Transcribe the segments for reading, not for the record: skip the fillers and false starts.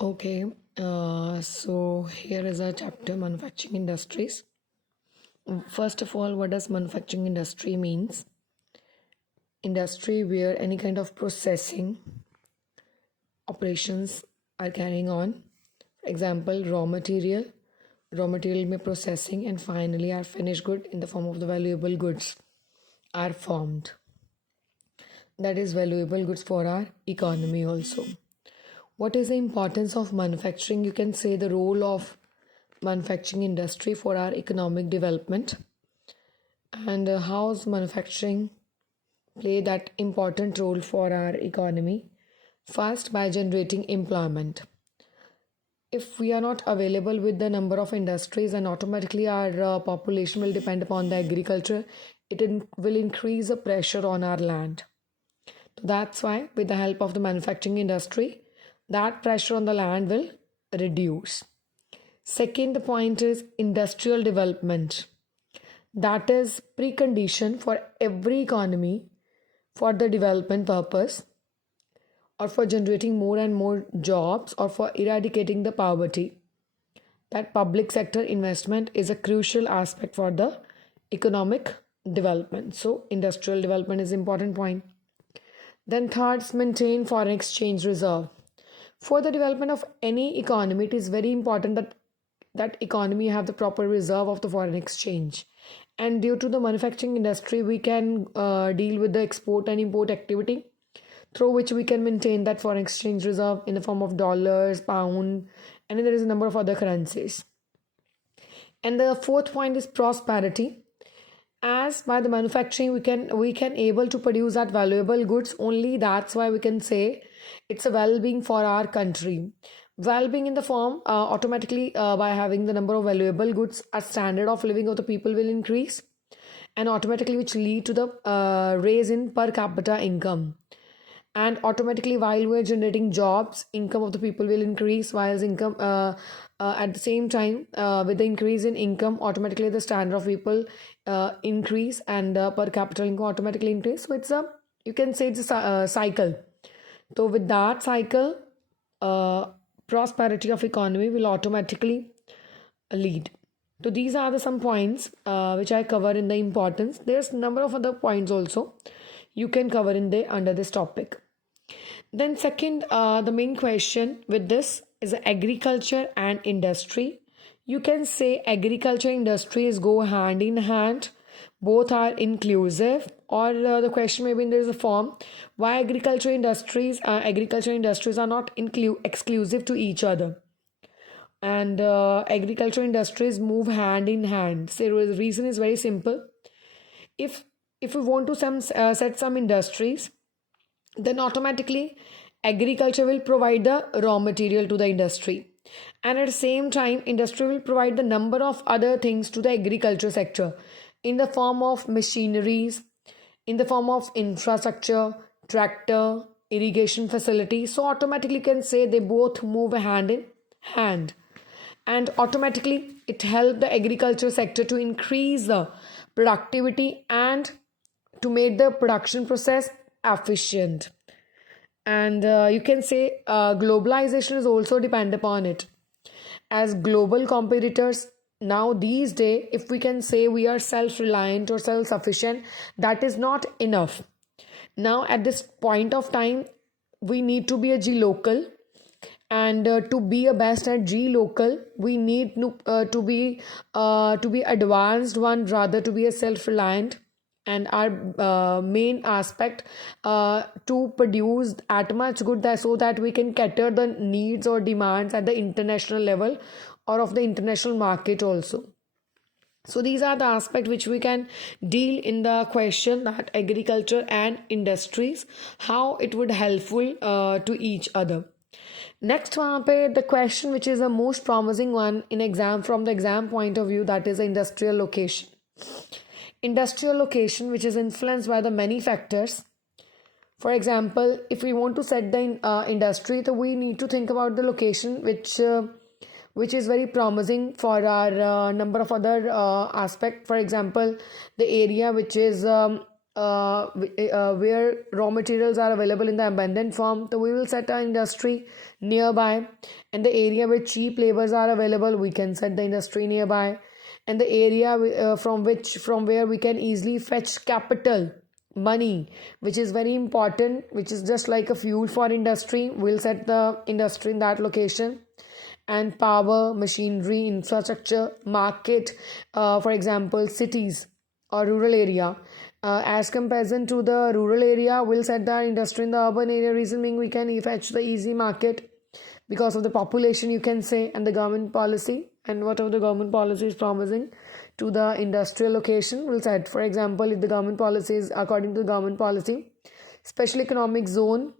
Okay, so here is a chapter manufacturing industries. First of all, what does manufacturing industry means? Industry where any kind of processing operations are carrying on. For example, raw material may processing, and finally our finished good in the form of the valuable goods are formed. That is valuable goods for our economy also. What is the importance of manufacturing? You can say the role of manufacturing industry for our economic development, and how's manufacturing play that important role for our economy. First, by generating employment. If we are not available with the number of industries, and automatically our population will depend upon the agriculture, will increase the pressure on our land. So that's why with the help of the manufacturing industry, that pressure on the land will reduce. Second point is industrial development. That is precondition for every economy for the development purpose, or for generating more and more jobs, or for eradicating the poverty. That public sector investment is a crucial aspect for the economic development. So industrial development is important point. Then third, maintain foreign exchange reserve. For the development of any economy, it is very important that that economy have the proper reserve of the foreign exchange. And due to the manufacturing industry, we can deal with the export and import activity, through which we can maintain that foreign exchange reserve in the form of dollars, pound, and there is a number of other currencies. And the fourth point is prosperity. As by the manufacturing we can able to produce that valuable goods only, that's why we can say it's a well-being for our country. Well-being in the form automatically by having the number of valuable goods, a standard of living of the people will increase, and automatically which lead to the raise in per capita income. And automatically while we're generating jobs, income of the people will increase, while income at the same time with the increase in income, automatically the standard of people increase, and per capita income automatically increase. So it's a, you can say it's a cycle. So with that cycle, prosperity of economy will automatically lead. So these are the some points which I cover in the importance. There's number of other points also you can cover in the under this topic. Then second, the main question with this is agriculture and industry. You can say agriculture industries go hand in hand. Both are inclusive, or the question maybe in there is a form, why agriculture industries are not exclusive to each other, and agriculture industries move hand in hand. So the reason is very simple. If we want to set some industries, then automatically agriculture will provide the raw material to the industry, and at the same time industry will provide the number of other things to the agriculture sector in the form of machineries, in the form of infrastructure, tractor, irrigation facility. So automatically you can say they both move hand in hand, and automatically it helps the agriculture sector to increase the productivity and to make the production process efficient. And you can say globalization is also depend upon it, as global competitors now these days, if we can say we are self-reliant or self-sufficient, that is not enough. Now at this point of time, we need to be a G local, and to be a best at G local, we need to be advanced one, rather to be a self-reliant. And our main aspect to produce at much good that, so that we can cater the needs or demands at the international level or of the international market also. So these are the aspects which we can deal in the question, that agriculture and industries, how it would helpful to each other. Next वहाँ पे the question which is the most promising one in exam, from the exam point of view, that is the industrial location. Industrial location, which is influenced by the many factors. For example, if we want to set the industry, so we need to think about the location which is very promising for our number of other aspect. For example, the area which is where raw materials are available in the abundant form, so we will set an industry nearby. And the area where cheap labors are available, we can set the industry nearby. And the area from where we can easily fetch capital, money, which is very important, which is just like a fuel for industry, we'll set the industry in that location. And power, machinery, infrastructure, market, for example cities or rural area, as comparison to the rural area, we'll set the industry in the urban area. Reason being, we can fetch the easy market because of the population, you can say, and the government policy, and whatever the government policy is promising to the industrial location will set. For example, if the government policy is according to the government policy, special economic zone,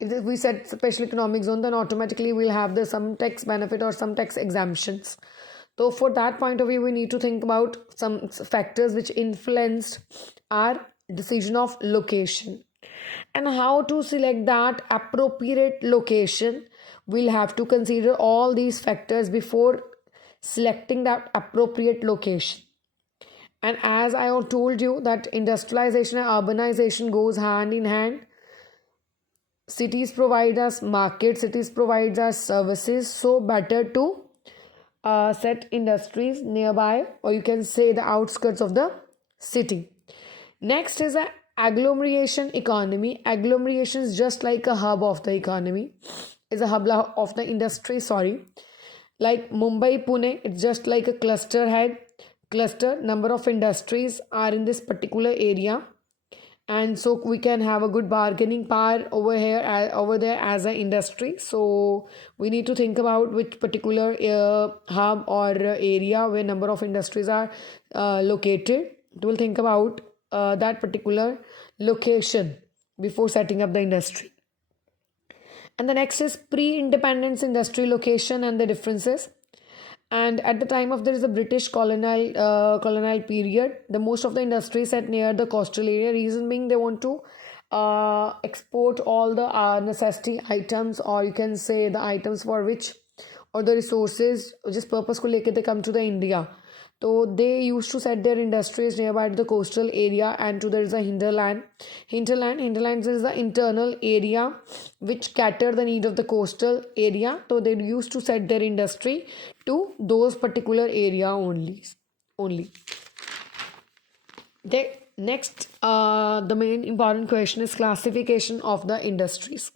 if we set special economic zone, then automatically we'll have the some tax benefit or some tax exemptions. So for that point of view, we need to think about some factors which influenced our decision of location. And how to select that appropriate location, we'll have to consider all these factors before selecting that appropriate location. And as I have told you that industrialization and urbanization goes hand in hand. Cities provide us market, cities provide us services, so better to set industries nearby, or you can say the outskirts of the city. Next is a agglomeration economy. Agglomeration is just like a hub of the economy, is a hub of the industry, like Mumbai, Pune, it's just like a cluster. Number of industries are in this particular area, and so we can have a good bargaining power over there as an industry. So we need to think about which particular hub or area where number of industries are located. We'll think about that particular location before setting up the industry. And the next is pre-independence industry location and the differences. And at the time of there is a British colonial period, the most of the industry set near the coastal area. Reason being, they want to export all the necessity items, or you can say the items for which, or the resources जिस purpose को लेके they come to the India. So they used to set their industries nearby to the coastal area, and to there is a hinterland. Hinterland is the internal area which cater the need of the coastal area. So they used to set their industry to those particular area only. Next, the main important question is classification of the industries.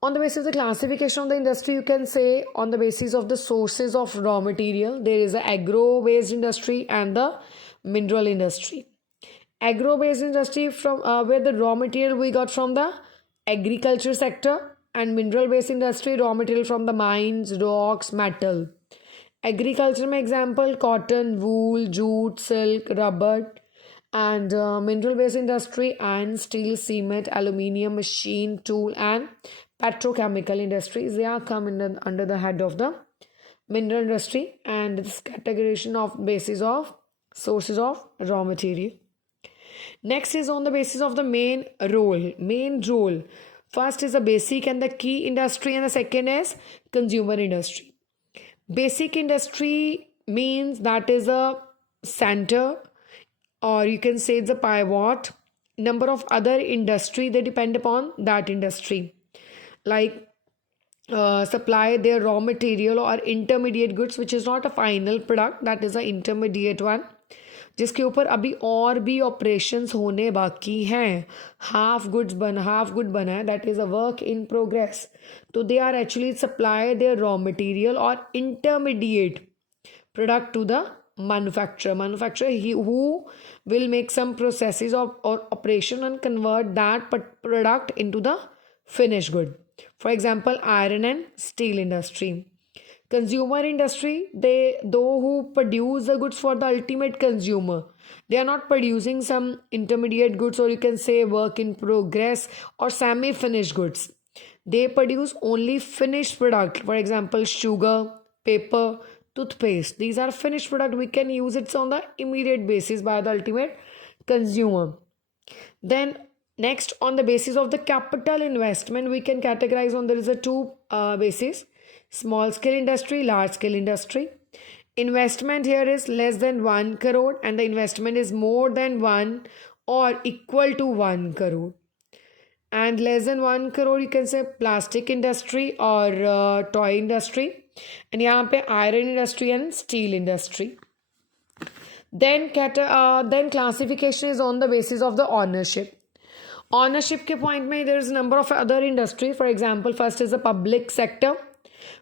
On the basis of the classification of the industry, you can say on the basis of the sources of raw material, there is the agro-based industry and the mineral industry. Agro-based industry from where the raw material we got from the agriculture sector, and mineral-based industry raw material from the mines, rocks, metal. Agriculture में example cotton, wool, jute, silk, rubber, and mineral-based industry iron, steel, cement, aluminium, machine, tool, and petrochemical industries. They are come under the head of the mineral industry, and this categorization of basis of sources of raw material. Next is on the basis of the main role. First is the basic and the key industry, and the second is consumer industry. Basic industry means that is a center, or you can say it's a pivot. Number of other industry, they depend upon that industry, like supply their raw material or intermediate goods, which is not a final product, that is an intermediate one, जिसके ऊपर अभी और भी operations होने बाकी हैं. Half good बना है, that is a work in progress. तो they are actually supply their raw material और intermediate product to the manufacturer who will make some processes or operation and convert that product into the finished good. For example, iron and steel industry. Consumer industry, those who produce the goods for the ultimate consumer. They are not producing some intermediate goods, or you can say work in progress or semi-finished goods. They produce only finished product. For example, sugar, paper, toothpaste. These are finished product. We can use it on the immediate basis by the ultimate consumer. Then next, on the basis of the capital investment, we can categorize on there is a two basis: small scale industry, large scale industry. investment here is less than 1 crore and the investment is more than 1 or equal to 1 crore. And less than 1 crore you can say plastic industry or toy industry. And यहाँ पे iron industry and steel industry. Then classification is on the basis of the ownership. Ownership के point में there is a number of other industry. For example, first is the public sector,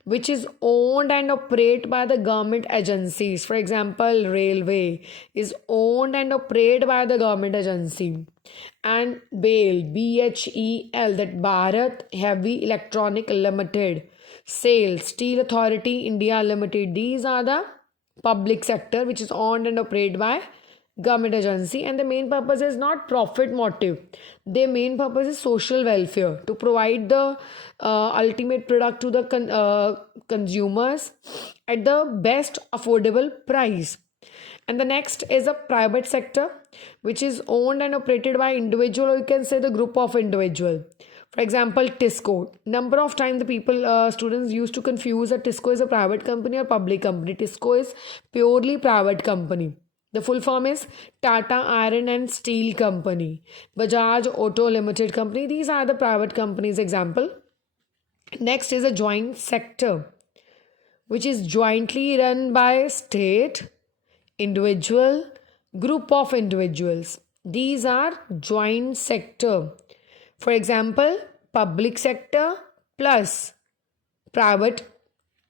which is owned and operated by the government agencies. For example, railway is owned and operated by the government agency. And BHEL, that Bharat Heavy Electronic Limited, SAIL, Steel Authority India Limited. These are the public sector which is owned and operated by government agency, and the main purpose is not profit motive. Their main purpose is social welfare, to provide the ultimate product to the consumers at the best affordable price. And the next is a private sector which is owned and operated by individual, or you can say the group of individual. For example, TISCO. Number of times the people, students used to confuse that TISCO is a private company or public company. TISCO is purely private company. The full form is Tata Iron and Steel Company, Bajaj Auto Limited Company. These are the private companies example. Next is a joint sector, which is jointly run by state, individual, group of individuals. These are joint sector. For example, public sector plus private,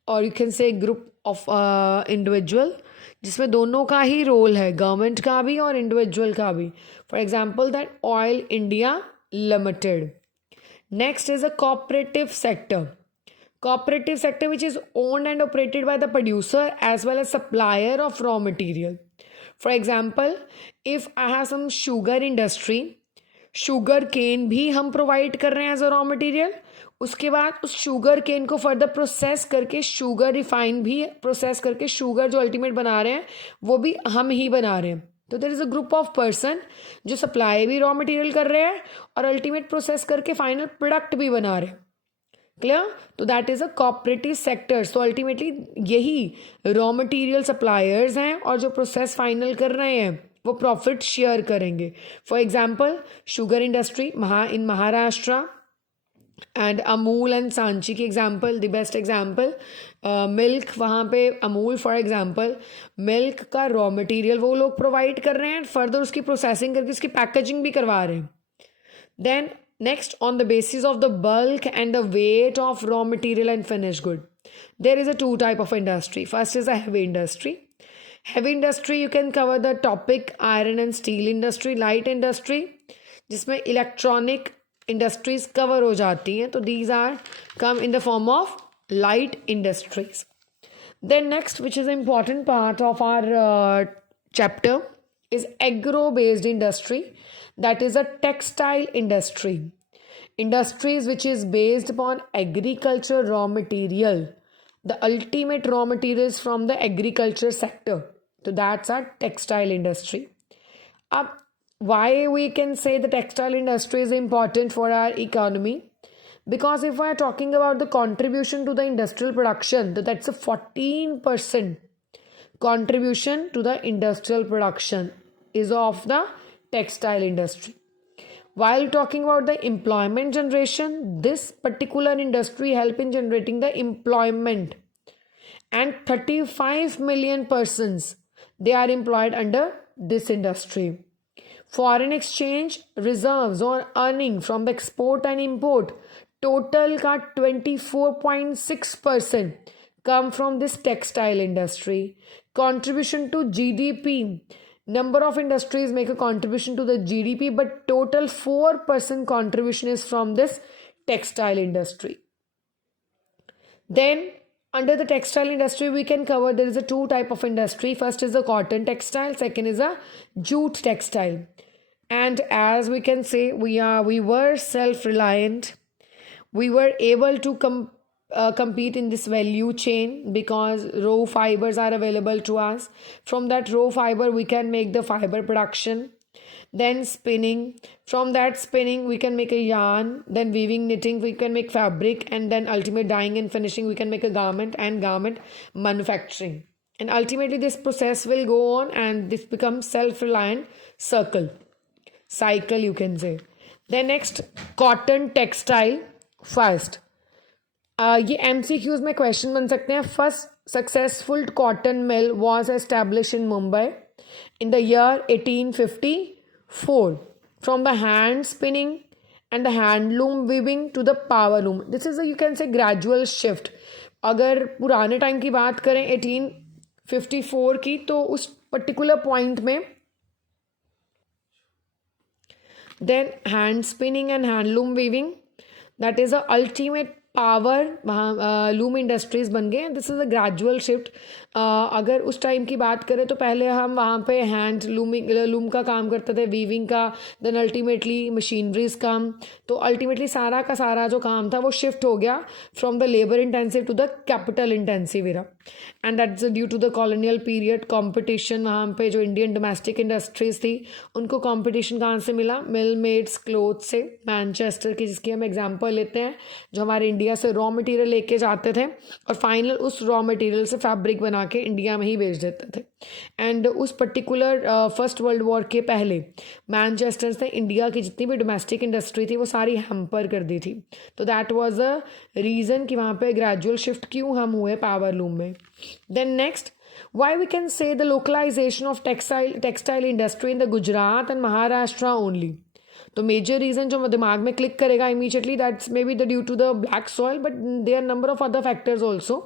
or you can say group of individual, जिसमें दोनों का ही role है, government का भी और individual का भी. For example that oil India limited. Next is a cooperative sector. Cooperative sector which is owned and operated by the producer as well as supplier of raw material. For example, if I have some sugar industry, sugar cane भी हम provide कर रहे हैं as a raw material. उसके बाद उस sugar cane को further process करके शुगर रिफाइन भी प्रोसेस करके शुगर जो अल्टीमेट बना रहे हैं वो भी हम ही बना रहे हैं. तो there is a group of person जो सप्लाई भी रॉ मटेरियल कर रहे हैं और अल्टीमेट प्रोसेस करके फाइनल प्रोडक्ट भी बना रहे हैं. क्लियर? तो that is a cooperative sector. So ultimately यही रॉ मटेरियल सप्लायर्स हैं और जो प्रोसेस फाइनल कर रहे हैं वो प्रॉफिट शेयर करेंगे. For example, sugar industry in Maharashtra and Amul and Sanchi की example, the best example. Milk, वहाँ पे अमूल फॉर एग्जाम्पल मिल्क का रॉ मटेरियल वो लोग प्रोवाइड कर रहे हैं, फर्दर उसकी प्रोसेसिंग करके उसकी पैकेजिंग भी करवा रहे हैं. Then next, on the basis of the bulk and the weight of raw material and finished good, there is a two type of industry. First is a heavy industry. Heavy industry you can cover the topic iron and steel industry. Light industry जिसमें electronic industries cover हो जाती हैं, तो these are come in the form of light industries. Then next, which is an important part of our chapter, is agro based industry, that is a textile industry. Industries which is based upon agriculture raw material, the ultimate raw materials from the agriculture sector, so that's our textile industry. Why we can say the textile industry is important for our economy? Because if we are talking about the contribution to the industrial production, that's a 14% contribution to the industrial production is of the textile industry. While talking about the employment generation, this particular industry help in generating the employment, and 35 million persons they are employed under this industry. Foreign exchange reserves or earning from the export and import total का 24.6% come from this textile industry. Contribution to GDP, number of industries make a contribution to the GDP, but total 4% contribution is from this textile industry. Then under the textile industry we can cover, there is a two type of industry. First is the cotton textile, second is a jute textile. And as we can say, we were self-reliant. We were able to compete in this value chain because raw fibers are available to us. From that raw fiber we can make the fiber production, then spinning. From that spinning we can make a yarn, then weaving, knitting, we can make fabric, and then ultimate dyeing and finishing we can make a garment, and garment manufacturing. and ultimately this process will go on and this becomes self-reliant cycle you can say. Then next, cotton textile first, ये MCQs में question बन सकते हैं. First successful cotton mill was establish in Mumbai in the year 1854 from the hand spinning and the handloom weaving to the power loom. This is a you can say gradual shift. अगर पुराने time की बात करें 1854 की, तो उस particular point में then hand spinning and handloom weaving, that is a ultimate power वहाँ लूम इंडस्ट्रीज़ बन गए. This is a gradual shift. अगर उस टाइम की बात करें तो पहले हम वहाँ पे हैंड लूम का काम करते थे, वीविंग का, देन अल्टीमेटली मशीनरीज काम. तो अल्टीमेटली सारा का सारा जो काम था वो शिफ्ट हो गया from the labour intensive to the capital intensive era. And that's due to the colonial period competition. वहाँ पे जो इंडियन डोमेस्टिक इंडस्ट्रीज़ थी उनको कॉम्पिटिशन कहाँ से मिला? मिल मेड्स क्लोथ से, मैनचेस्टर की, जिसकी हम एग्जाम्पल लेते हैं, जो हमारे इंडिया से रॉ मटेरियल लेके जाते थे और फाइनल उस रॉ मटेरियल से फैब्रिक बना के इंडिया में ही बेच देते थे. एंड उस पर्टिकुलर फर्स्ट वर्ल्ड वॉर के पहले मैनचेस्टर से इंडिया की जितनी भी डोमेस्टिक इंडस्ट्री थी वो सारी हैम्पर कर दी थी. तो दैट वाज अ रीज़न कि वहाँ पे ग्रेजुअल शिफ्ट क्यों हम हुए पावर लूम में. Then next, why we can say the localization of textile industry in the Gujarat and Maharashtra only. तो मेजर रीज़न जो दिमाग में क्लिक करेगा immediately, that's may be the due to the black soil, but there number of other factors also.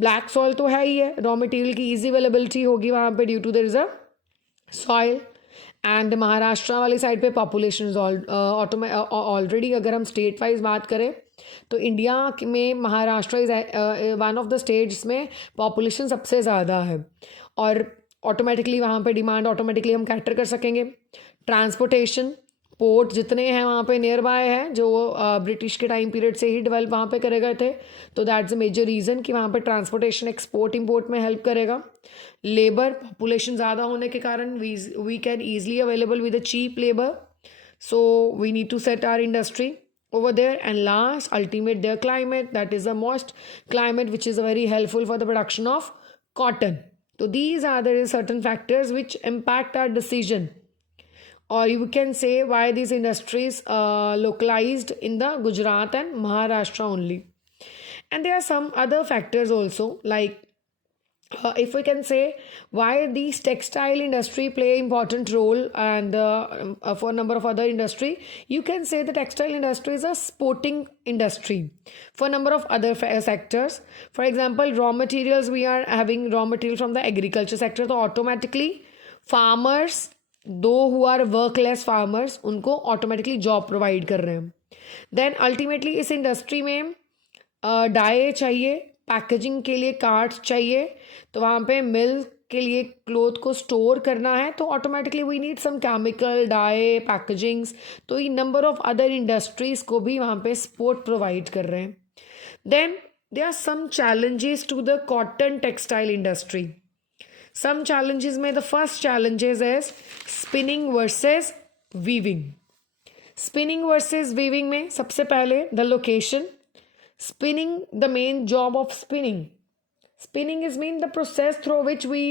Black soil तो है ही है, raw material की ईजी अवेलेबिलिटी होगी वहाँ पे due to there is a soil. And Maharashtra वाली साइड पे पॉपुलेशन ऑलरेडी, अगर हम स्टेट वाइज बात करें तो इंडिया में Maharashtra is one of the states में पॉपुलेशन सबसे ज़्यादा है. और ऑटोमेटिकली वहाँ पे डिमांड ऑटोमेटिकली हम कैटर कर सकेंगे. ट्रांसपोर्टेशन, पोर्ट जितने हैं वहाँ पे नियर बाय है, जो ब्रिटिश के टाइम पीरियड से ही डेवलप वहाँ पे करे गए थे. तो दैट्स अ मेजर रीज़न कि वहाँ पे ट्रांसपोर्टेशन एक्सपोर्ट इंपोर्ट में हेल्प करेगा. लेबर, पॉपुलेशन ज़्यादा होने के कारण we can easily available with a cheap labour, so we need to set our industry over there. And last, ultimate, their climate, that is the most climate which is very helpful for the production of cotton. So these are the certain factors which impact our decision, or you can say why these industries localized in the Gujarat and Maharashtra only. And there are some other factors also, like if we can say why these textile industry play important role, and for a number of other industry, you can say the textile industry is a sporting industry for a number of other sectors. For example, raw materials, we are having raw material from the agriculture sector, so automatically farmers, दो who are workless farmers, उनको automatically job provide कर रहे हैं. Then ultimately इस industry में die चाहिए, packaging के लिए कार्ड्स चाहिए, तो वहाँ पे मिल के लिए क्लोथ को स्टोर करना है, तो automatically we need some chemical, dye, packagings. तो ये नंबर ऑफ अदर इंडस्ट्रीज़ को भी वहाँ पे सपोर्ट प्रोवाइड कर रहे हैं. Then there are some challenges to the cotton textile industry. Some challenges में the first challenges is spinning versus weaving. Spinning versus weaving में सबसे पहले the location. Spinning, the main job of spinning. Spinning is mean the process through which we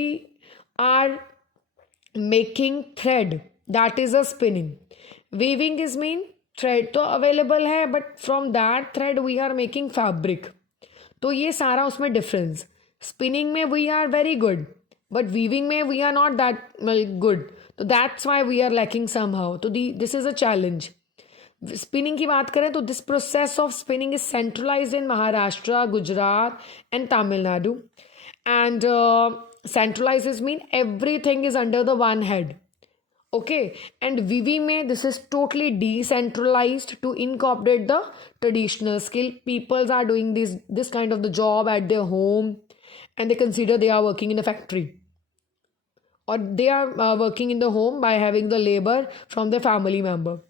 are making thread. That is a spinning. Weaving is mean thread तो available है, but from that thread we are making fabric. तो ये सारा उसमें difference. Spinning में we are very good, but weaving में we are not that good. तो that's why we are lacking somehow. तो this is a challenge. स्पिनिंग की बात करें तो this process of spinning is centralised in Maharashtra, Gujarat and Tamil Nadu. And centralise mean everything is under the one head. Okay. And weaving में this is totally decentralised to incorporate the traditional skill. Peoples are doing this kind of the job at their home and they consider they are working in a factory, or they are working in the home by having the labor from their family member.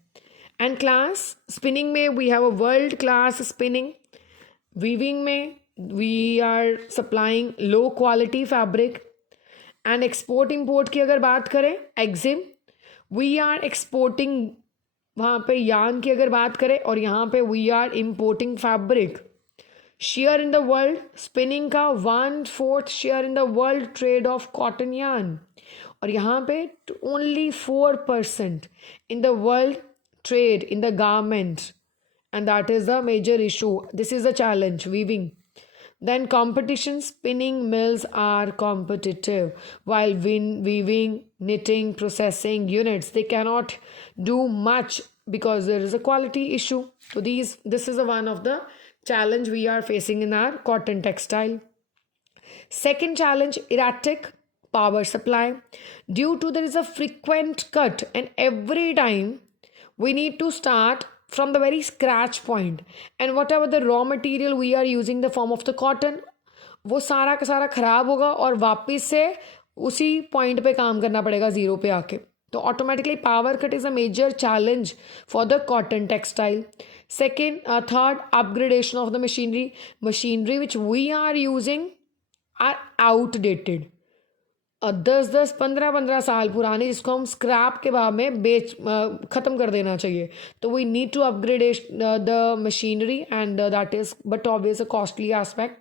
And class spinning में we have a world class spinning. Weaving में we are supplying low quality fabric. And export import की अगर बात करें, EXIM, we are exporting वहाँ पे yarn की अगर बात करें, और यहाँ पे we are importing fabric. Share in the world spinning का 1/4 share in the world trade off cotton yarn, और यहाँ पे only 4% in the world trade in the garment, and that is the major issue. This is the challenge, weaving. Then competition, spinning mills are competitive, while weaving, knitting, processing units, they cannot do much because there is a quality issue. So this is one of the challenge we are facing in our cotton textile. Second challenge, erratic power supply. Due to there is a frequent cut, and every time we need to start from the very scratch point, and whatever the raw material we are using the form of the cotton, वो सारा का सारा खराब होगा और वापस से उसी पॉइंट पे काम करना पड़ेगा ज़ीरो पे आके. तो automatically power cut is a major challenge for the cotton textile. Second third, upgradation of the machinery which we are using are outdated. 10-10, 15-15 साल पुराने, जिसको हम स्क्रैप के भाव में ख़त्म कर देना चाहिए. तो we need to upgrade the machinery, and that is but obvious a costly aspect.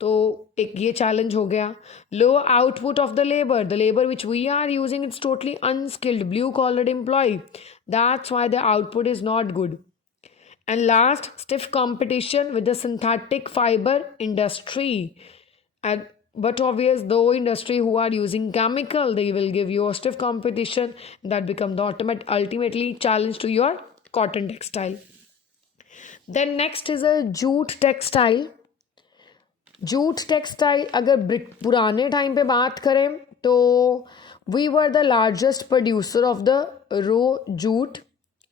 तो एक ये चैलेंज हो गया. Low output of the labour which we are using it's totally unskilled blue collared employ, that's why the output is not good. And last, stiff competition with the synthetic fibre industry. But obvious, though industry who are using chemical, they will give you a stiff competition that become the ultimately challenge to your cotton textile. Then next is a jute textile. Jute textile, अगर पुराने time पे बात करें तो we were the largest producer of the raw jute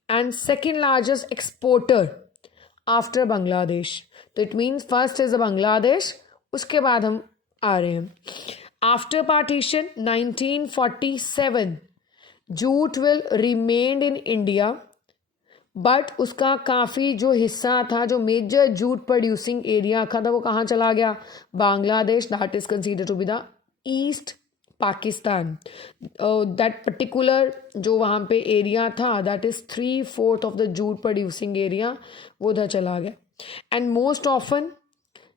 and second largest exporter after Bangladesh. तो it means first is Bangladesh, उसके बाद हम आ रहे हैं. After partition 1947 jute will remained in India, but उसका काफ़ी जो हिस्सा था, जो मेजर जूट प्रोड्यूसिंग एरिया था, वो कहाँ चला गया? Bangladesh. That is consider to be the east Pakistan. That particular जो वहाँ पे एरिया था, that is 3/4 of the jute producing area, वो उधर चला गया. एंड मोस्ट ऑफन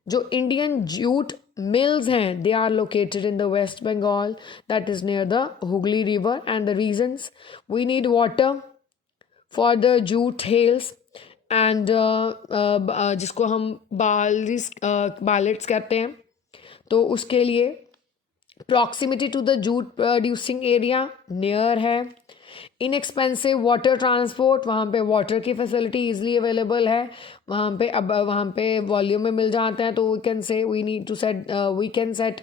जो इंडियन जूट mills हैं, they are located in the West Bengal, that is near the Hooghly river. And the reasons, we need water for the jute hills, and जिसको हम बालेट्स कहते हैं, तो उसके लिए proximity to the jute producing area near है. Inexpensive water transport, वहाँ पे वाटर की फैसिलिटी ईजिली अवेलेबल है वहाँ पे. अब वहाँ पे वॉल्यूम में मिल जाते हैं, तो we can say we can set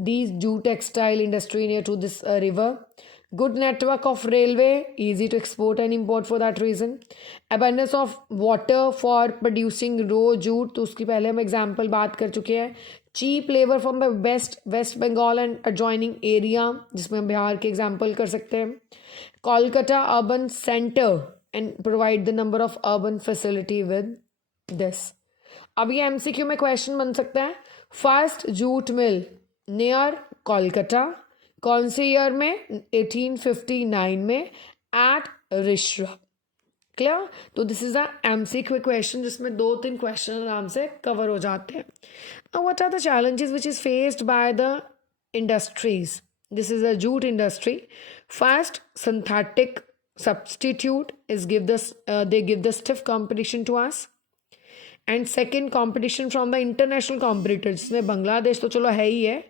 these jute textile industry near to this river. Good network of railway, easy to export and import for that reason. Abundance of water for producing raw jute, तो उसकी पहले हम example बात कर चुके हैं. Cheap labour from the West Bengal and adjoining area, जिसमें हम बिहार के एग्जाम्पल कर सकते हैं. Kolkata urban center and provide the number of urban facility with this. अब ये MCQ में क्वेश्चन बन सकता है. First jute mill near Kolkata, कौन से ईयर में? 1859 में, एट रिश्रा. क्लियर? तो this is a MCQ question जिसमें 2-3 क्वेश्चन आराम से कवर हो जाते हैं. What are the challenges which is faced by the industries? This is a jute industry. First, synthetic substitute is they give the stiff competition to us. And second, competition from the international competitors, जिसमें बांग्लादेश तो चलो है ही है,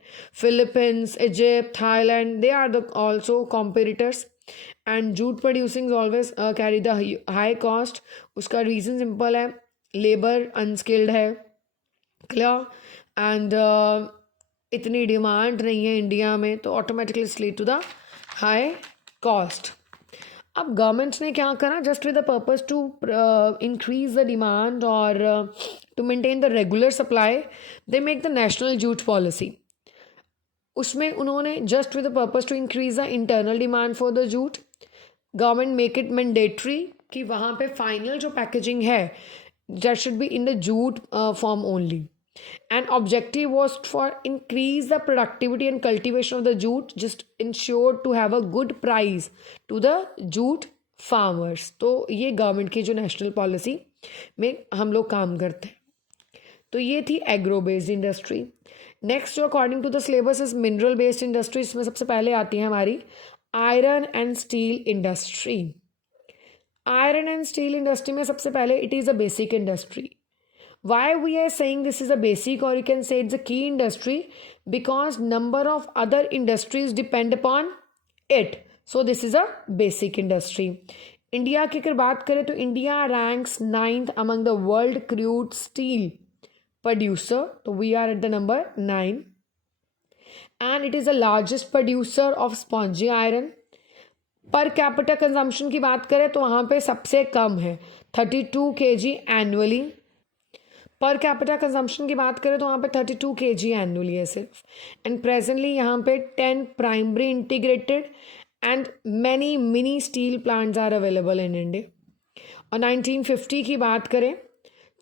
Philippines, Egypt, Thailand, they are the also competitors. And jute producing always carry the high cost. उसका reason simple है, labor unskilled है. Clear? And इतनी डिमांड नहीं है इंडिया में, तो automatically lead to the high cost. अब गवर्नमेंट ने क्या करा? Just with the purpose to increase the demand और to maintain the regular supply, they make the national jute policy. उसमें उन्होंने just with the purpose to increase the internal demand for the jute, government make it mandatory कि वहाँ पे final जो packaging है that should be in the jute form only. And objective was for increase the productivity and cultivation of the jute, just ensured to have a good price to the jute farmers. तो ये government की जो national policy में हम लोग काम करते हैं. तो ये थी एग्रो बेस्ड इंडस्ट्री। नेक्स्ट जो according to the syllabus is mineral based industry, इसमें सबसे पहले आती है हमारी iron and steel industry. Iron and steel industry में सबसे पहले it is a basic industry. Why we are saying this is a basic, or you can say it's a key industry, because number of other industries depend upon it. So this is a basic industry. India की अगर बात करें तो India ranks 9th among the world crude steel producer. तो we are at the number 9 and it is the largest producer of spongy iron. Per capita consumption की बात करें तो वहाँ पे सबसे कम है 32 kg annually. Per capita consumption की बात करें तो वहाँ पे 32 kg एनुअली है सिर्फ। एंड प्रेजेंटली यहाँ पे 10 primary integrated and many mini steel plants are available in India. और 1950 की बात करें,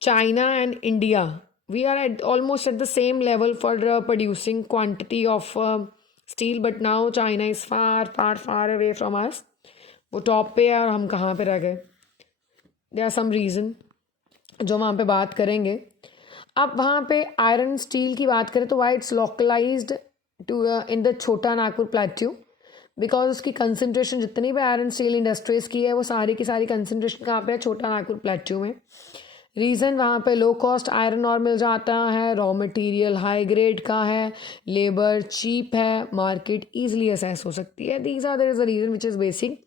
China and India we are at almost at the same level for producing quantity of steel, but now China is far far far away from us. वो top पे है और हम कहाँ पे रह गए। देयर आर सम रीज़न जो वहाँ पे बात करेंगे। अब वहाँ पे आयरन स्टील की बात करें तो why it's localized to in the Chota Nagpur plateau, because उसकी कंसंट्रेशन जितनी भी आयरन स्टील इंडस्ट्रीज़ की है वो सारी की सारी कंसंट्रेशन कहाँ पे है, छोटा नागपुर प्लेट्यू में। रीज़न वहाँ पे लो कॉस्ट आयरन और मिल जाता है, रॉ मटेरियल हाई ग्रेड का है, लेबर चीप है, मार्केट ईजिली असेस हो सकती है। These are there is a reason which is basic,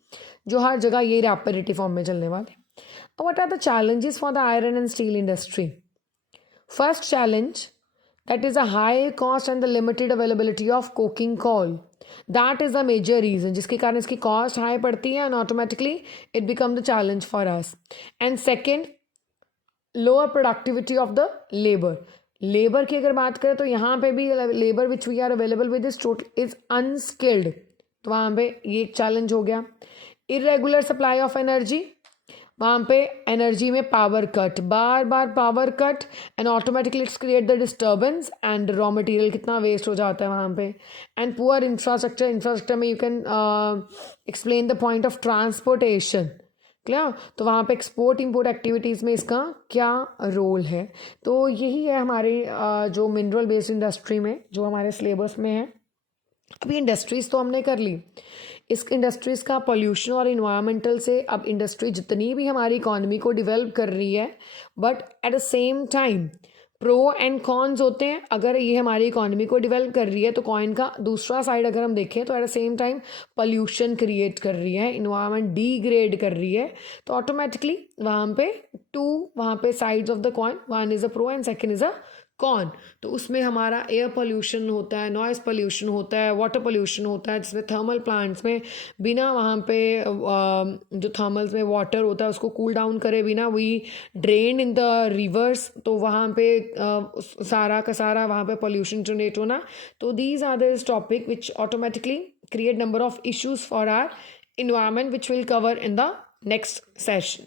जो हर जगह ये रैपिडिटी फॉर्म में चलने वाले। What are the challenges for the iron and steel industry? First challenge, that is a high cost and the limited availability of coking coal. That is the major reason जिसके कारण इसकी cost high पड़ती है and automatically it becomes the challenge for us. And second, lower productivity of the labor. Labour की अगर बात करें तो यहाँ पे भी labour which we are available with is unskilled, तो वहाँ पे ये एक चैलेंज हो गया। इरेगुलर सप्लाई ऑफ एनर्जी, वहाँ पे एनर्जी में power cut, bar bar power cut and automatically it's create the disturbance and raw material कितना वेस्ट हो जाता है वहाँ पे। एंड पुअर इंफ्रास्ट्रक्चर में you can explain the point of transportation, clear. तो वहाँ पे एक्सपोर्ट इंपोर्ट एक्टिविटीज़ में इसका क्या रोल है। तो यही है हमारे जो मिनरल बेस्ड इंडस्ट्री में जो हमारे सिलेबस में है। अभी इंडस्ट्रीज़ तो हमने कर ली, इस इंडस्ट्रीज़ का पोल्यूशन और इन्वायरमेंटल से अब इंडस्ट्री जितनी भी हमारी इकोनॉमी को डेवलप कर रही है, but at the same time pro and cons होते हैं। अगर ये हमारी इकोनॉमी को डेवलप कर रही है तो कॉइन का दूसरा साइड अगर हम देखें तो eight the same time pollution create कर रही है, इन्वायरमेंट डिग्रेड कर रही है। तो ऑटोमेटिकली वहाँ पे sides of the coin, one is a pro and second is a कौन। तो उसमें हमारा एयर पोल्यूशन होता है, नॉइज़ पोल्यूशन होता है, वाटर पोल्यूशन होता है, जिसमें थर्मल प्लांट्स में बिना वहाँ पे जो थर्मल्स में वाटर होता है उसको कूल डाउन करे बिना we drain in the rivers, तो वहाँ पे सारा का सारा वहाँ पे पोल्यूशन जनरेट होना। तो these are this topic which automatically create number of issues for our environment which we'll cover in the next session.